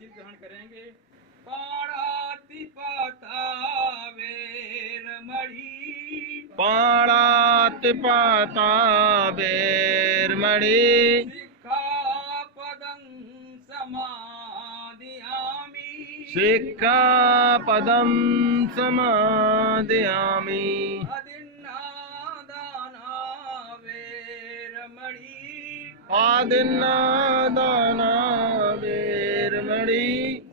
पंचशील ग्रहण करेंगे। पाणातिपाता वेरमणि, पाणातिपाता वेरमणि, सिक्खापदं समादयामि, सिक्खापदं समादयामि, अदिन्नादाना वेरमणि, आदिन्नादाना वेरमणि,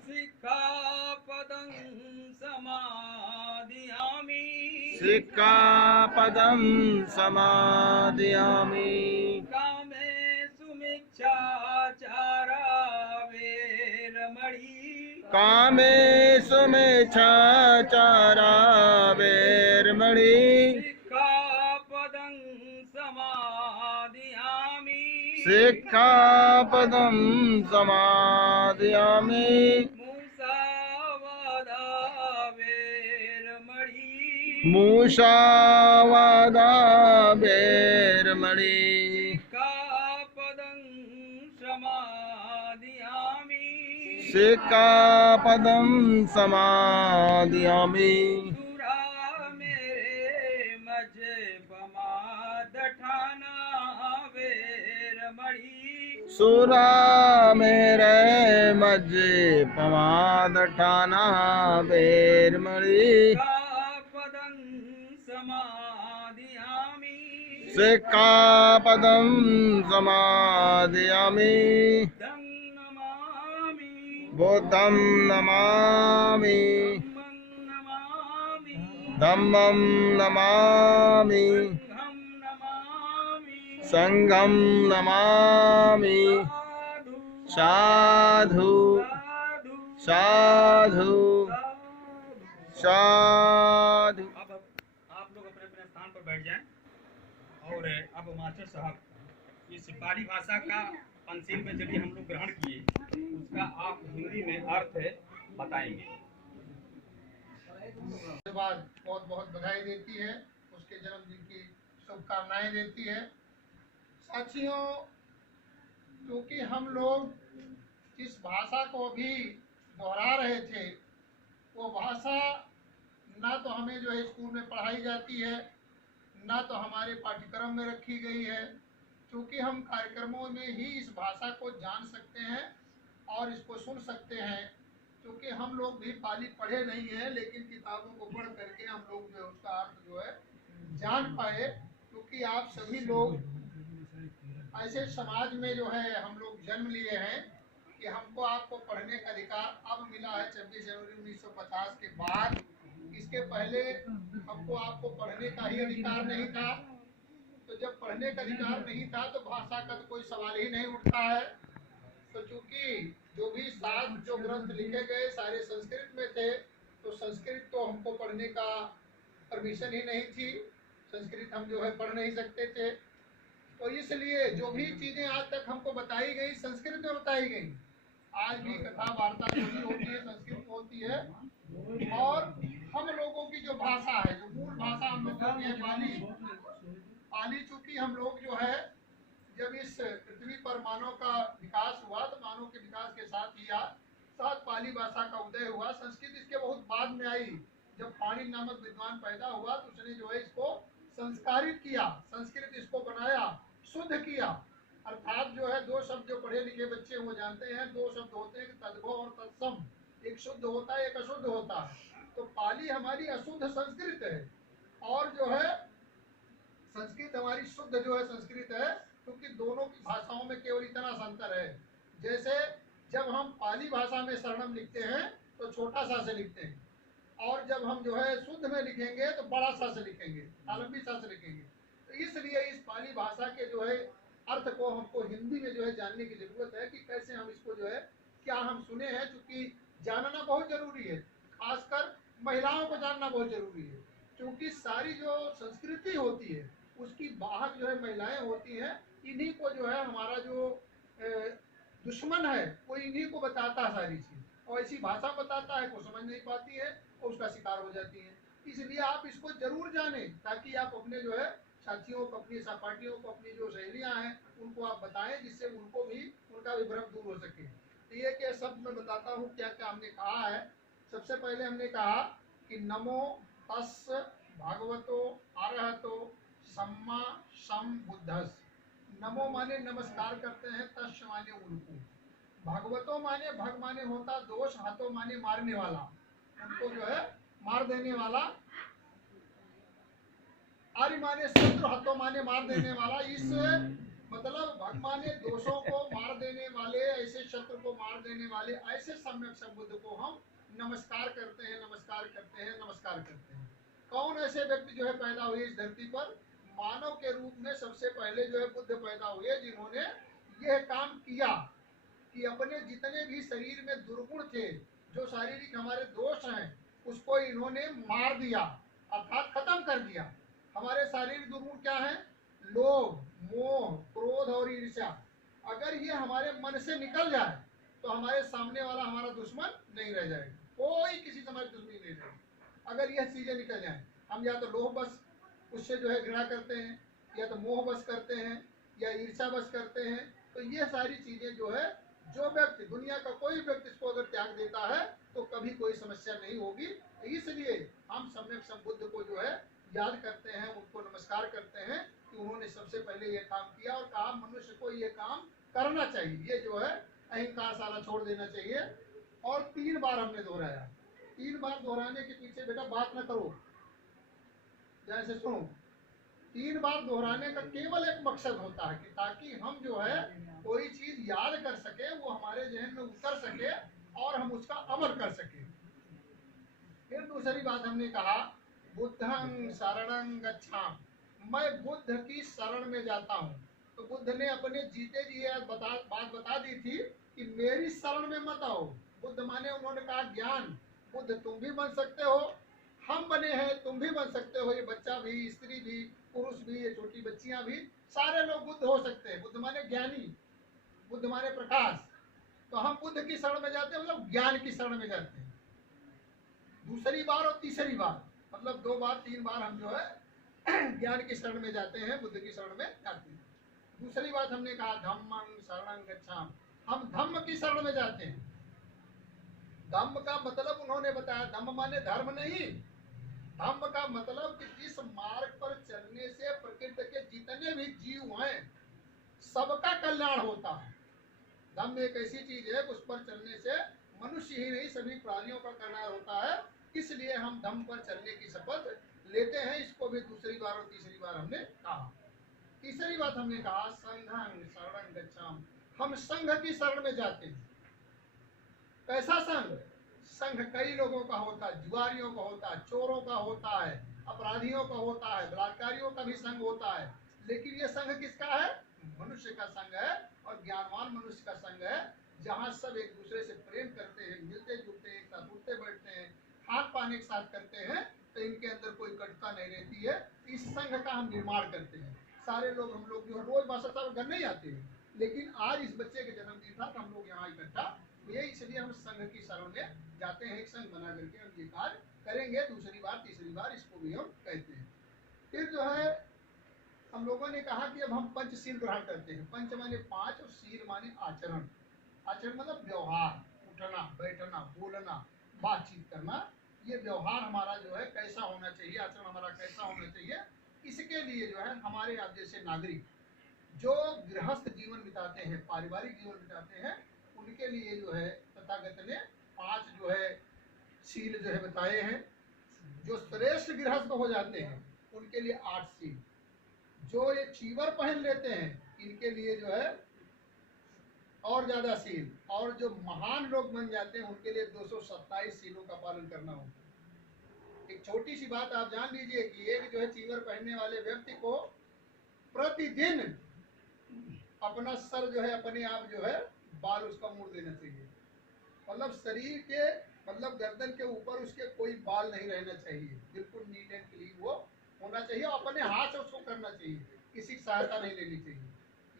सिक्खापदं समादयामि, सिक्खापदं समादयामि, कामेषु मिच्छाचारा वेरमणि, कामेषु मिच्छाचारा वेरमणि, सिक्खापदं समादयामि, सिक्खापदं समादयामि, मुसावादा वेरमणि, मुसावादा वेरमणि, सिक्खापदं समादयामि, सिक्खापदं समादयामि, सुरा मेरे मजबमादठाना वेरमणि, सुरा मेरे मज पमादठाना वेरमणि, सिक्खापदं समादयामि, सिक्खापदं समादयामि, बुद्धं नमामि, बुद्धं नमामि, धम्मं नमामि, धम्मं नमामि, संघं नमामि, संघं नमामि, साधु साधु साधु साधु साधु। अब आप लोग अपने अपने स्थान पर बैठ जाएं और अब मास्टर साहब इस पाली भाषा का पंचशील में जब हम लोग ग्रहण किए उसका आप हिंदी में अर्थ बताएंगे। के बाद बहुत बहुत बधाई देती है, उसके जन्मदिन की शुभकामनाएं देती है। साथियों, क्योंकि हम लोग जिस भाषा को भी दोहरा रहे थे वो भाषा ना तो हमें जो है स्कूल में पढ़ाई जाती है, ना तो हमारे पाठ्यक्रम में रखी गई है। क्योंकि हम कार्यक्रमों में ही इस भाषा को जान सकते हैं और इसको सुन सकते हैं। क्योंकि हम लोग भी पाली पढ़े नहीं है, लेकिन किताबों को पढ़ करके हम लोग जो है उसका अर्थ जो है जान पाए। क्योंकि आप सभी लोग ऐसे समाज में जो है हम लोग जन्म लिए हैं कि हमको आपको पढ़ने का अधिकार अब मिला है 26 जनवरी 1950 के बाद। इसके पहले हमको आपको पढ़ने का ही अधिकार नहीं था। तो जब पढ़ने का अधिकार नहीं था तो भाषा का तो कोई सवाल ही नहीं उठता है। तो चूंकि जो भी शास्त्र जो ग्रंथ लिखे गए सारे संस्कृत में थे, तो संस्कृत तो हमको पढ़ने का परमिशन ही नहीं थी, संस्कृत हम जो है पढ़ नहीं सकते थे। तो इसलिए जो भी चीजें आज तक हमको बताई गई संस्कृत में बताई गई। आज भी कथा वार्ता जो भी होती है संस्कृत में होती है। और हम लोगों की जो भाषा है, जो मूल भाषा हम लोगों की है पाली, पाली चूंकि हम लोग जो है जब इस पृथ्वी पर मानव का विकास हुआ तो मानव के विकास के साथ ही साथ पाली भाषा का उदय हुआ। संस्कृत इसके बहुत बाद में आई। जब पाणिनि नामक विद्वान पैदा हुआ तो उसने जो है इसको संस्कारित किया, संस्कृत इसको बनाया, शुद्ध किया। अर्थात जो है दो शब्द जो पढ़े लिखे बच्चे वो जानते हैं, दो शब्द होते हैं तद्भव और तत्सम। एक शुद्ध होता है, एक अशुद्ध होता है। तो पाली हमारी अशुद्ध संस्कृत है और जो है संस्कृत हमारी शुद्ध जो है संस्कृत है। क्योंकि दोनों की भाषाओं में केवल इतना सा अंतर है। जैसे जब हम पाली भाषा में शरणम लिखते हैं तो छोटा सा से लिखते हैं, और जब हम जो है शुद्ध में लिखेंगे तो बड़ा सा से लिखेंगे, लंबी सा से लिखेंगे। तो इसलिए इस पाली भाषा के जो है अर्थ को हमको हिंदी में जो है जानने की जरूरत है कि कैसे हम इसको जो है क्या हम सुने हैं। चूंकि जानना बहुत जरूरी है, खासकर महिलाओं को जानना बहुत जरूरी है। क्योंकि सारी जो संस्कृति होती है उसकी वाहक जो है महिलाएं होती हैं। इन्हीं को जो है हमारा जो दुश्मन है वो इन्हीं को बताता है सारी चीज, और ऐसी भाषा बताता है को समझ नहीं पाती है और उसका शिकार हो जाती है। इसलिए आप इसको जरूर जाने ताकि आप अपने जो है साथियों को, अपनी सहपाठियों को, अपनी जो सहेलियां हैं उनको आप बताएं, जिससे उनको भी उनका भी भ्रम दूर हो सके। तो ये के शब्द मैं बताता हूँ क्या क्या हमने कहा है। सबसे पहले हमने कहा कि नमो तस् भगवतो अरहतो सम्मा संबुद्धस। नमो माने नमस्कार करते हैं, तस् माने उनको, भगवतो माने भग माने होता दोष, हतो माने मारने वाला, उनको जो है मार देने वाला, आर्य माने शत्रु, हतो माने मार देने वाला। इस मतलब भग माने दोषों को मार देने वाले, ऐसे शत्रु को मार देने वाले, ऐसे सम्यक संबुद्ध को हम नमस्कार करते हैं, नमस्कार करते हैं, नमस्कार करते हैं। कौन ऐसे व्यक्ति जो है पैदा हुए इस धरती पर? मानव के रूप में सबसे पहले जो है बुद्ध पैदा हुए, जिन्होंने यह काम किया कि अपने जितने भी शरीर में दुर्गुण थे, जो शारीरिक हमारे दोष हैं, उसको इन्होंने मार दिया, अर्थात खत्म कर दिया। हमारे शारीरिक दुर्गुण क्या है? लोभ, मोह, क्रोध और ईर्ष्या। अगर ये हमारे मन से निकल जाए तो हमारे सामने वाला हमारा दुश्मन नहीं रह जाएगा, कोई किसी से हमारी दुश्मनी नहीं रहेगी। अगर यह चीजें निकल जाए, हम या तो लोभ बस उससे जो है घृणा करते हैं, या तो मोह बस करते हैं, या ईर्ष्या बस करते हैं, तो ये सारी चीजें जो है, जो व्यक्ति, दुनिया का कोई व्यक्ति इसको अगर त्याग देता है तो कभी कोई समस्या नहीं होगी। इसलिए हम सम्यक संबुद्ध को जो है याद करते हैं, उनको नमस्कार करते हैं कि उन्होंने सबसे पहले ये काम किया और कहा मनुष्य को ये काम करना चाहिए, ये जो है अहंकार सारा छोड़ देना चाहिए। और 3 बार हमने दोहराया। 3 बार दोहराने के पीछे बेटा बात ना करो, जैसे सुनो। 3 बार दोहराने का केवल एक मकसद होता है कि ताकि हम जो है कोई चीज याद कर सके, वो हमारे जहन में उतर सके और हम उसका अमल कर सके। फिर दूसरी बात हमने कहा, बुद्धं शरणं गच्छामि, मैं बुद्ध की शरण में जाता हूँ। तो बुद्ध ने अपने जीते जी बात बता दी थी कि मेरी शरण में मत आओ। बुद्ध माने उन्होंने कहा ज्ञान। बुद्ध तुम भी बन सकते हो, हम बने हैं, तुम भी बन सकते हो, ये बच्चा भी, स्त्री भी, पुरुष भी, ये छोटी बच्चियां भी, सारे लोग बुद्ध हो सकते हैं। बुद्ध माने ज्ञानी, बुद्ध माने प्रकाश। तो हम बुद्ध की शरण में जाते हैं, मतलब ज्ञान की शरण में जाते हैं। दूसरी बार और तीसरी बार, मतलब 2 बार 3 बार हम जो है ज्ञान की शरण में जाते हैं, बुद्ध की शरण में जाते हैं। दूसरी बात हमने कहा धम्मं शरणं गच्छामि, हम धम्म की शरण में जाते हैं। धम्म का मतलब उन्होंने बताया, धम्म माने धर्म नहीं, धम्म का मतलब कि जिस मार्ग पर चलने से प्रकृति के जितने भी जीव हैं सबका कल्याण होता है। धम्म एक ऐसी चीज है उस पर चलने से मनुष्य ही नहीं सभी प्राणियों का कल्याण होता है, इसलिए हम धम्म पर चलने की शपथ लेते हैं। इसको भी दूसरी बार और तीसरी बार हमने कहा। तीसरी बात हमने कहा संघं शरणं गच्छामि, हम संघ की शरण में जाते हैं। कैसा संघ? संघ कई लोगों का होता है, जुआरियों का होता है, चोरों का होता है, अपराधियों का होता है, बलात्कारियों का भी संघ होता है। लेकिन ये संघ किसका है? मनुष्य का संघ है, और ज्ञानवान मनुष्य का संघ है, जहाँ सब एक दूसरे से प्रेम करते हैं, मिलते जुलते हैं, एक साथ उठते बैठते हैं, खान पान एक साथ करते हैं, तो इनके अंदर कोई कटुता नहीं रहती है। इस संघ का हम निर्माण करते हैं। सारे लोग, हम लोग जो रोज भाषा साहब घर नहीं आते हैं, लेकिन आज इस बच्चे के जन्मदिन था तो हम लोग यहाँ इकट्ठा हुए, इसलिए हम संघ की शरण में जाते हैं। एक संघ बना करके हम ये कार्य करेंगे। दूसरी बार तीसरी बार इसको भी हम कहते हैं। फिर जो है हम लोगों ने कहा कि अब हम पंचशील ग्रहण करते हैं। पंच माने 5 और शील माने आचरण। आचरण मतलब व्यवहार, उठना बैठना बोलना बातचीत करना, ये व्यवहार हमारा जो है कैसा होना चाहिए, आचरण हमारा कैसा होना चाहिए। इसके लिए जो है हमारे आप जैसे नागरिक जो गृहस्थ जीवन बिताते हैं, पारिवारिक जीवन बिताते हैं, उनके लिए जो है तथागत ने 5 जो है शील जो है बताए हैं। जो श्रेष्ठ गृहस्थ हो जाते हैं उनके लिए 8 शील। जो ये चीवर पहन लेते हैं इनके लिए जो है और ज्यादा शील, और जो महान लोग बन जाते हैं उनके लिए 227 शीलों का पालन करना होता है। एक छोटी सी बात आप जान लीजिए कि एक जो है चीवर पहनने वाले व्यक्ति को प्रतिदिन अपना सर जो है अपने आप जो है बाल उसका मुड़ देना चाहिए। मतलब शरीर के, मतलब गर्दन के ऊपर उसके कोई बाल नहीं रहना चाहिए, बिल्कुल नीट एंड क्लीन वो होना चाहिए। अपने हाथ से उसको करना चाहिए, किसी की सहायता नहीं लेनी चाहिए।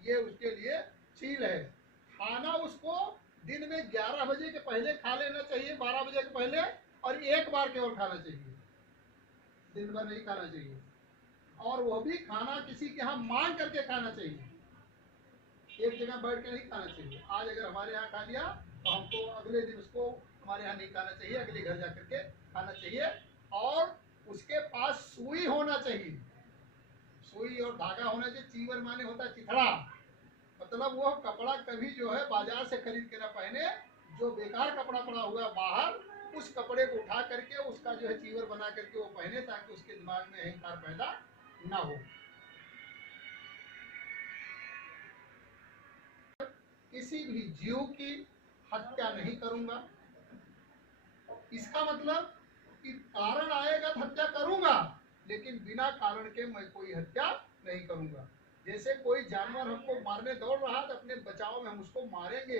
ये उसके लिए शील है। खाना उसको दिन में 11 बजे के पहले खा लेना चाहिए, 12 बजे के पहले, और 1 बार केवल खाना चाहिए, दिन भर नहीं खाना चाहिए। और वो भी खाना किसी के यहाँ मांग करके खाना चाहिए, एक जगह बैठ के नहीं खाना चाहिए। आज अगर हमारे यहाँ खा लिया तो हमको अगले दिन उसको हमारे यहाँ नहीं खाना चाहिए, अगले घर जा करके खाना चाहिए। और उसके पास सुई होना चाहिए, सुई और धागा होना चाहिए। चीवर माने होता है चिथड़ा, मतलब वो कपड़ा कभी जो है बाजार से खरीद के ना पहने, जो बेकार कपड़ा पड़ा हुआ है बाहर, उस कपड़े को उठा करके उसका जो है चीवर बना करके वो पहने, ताकि उसके दिमाग में अहंकार पैदा ना हो। किसी भी जीव की हत्या नहीं करूंगा। इसका मतलब कि कारण आएगा तो हत्या करूंगा, लेकिन बिना कारण के मैं कोई हत्या नहीं करूंगा। जैसे कोई जानवर हमको मारने दौड़ रहा है तो अपने बचाव में हम उसको मारेंगे,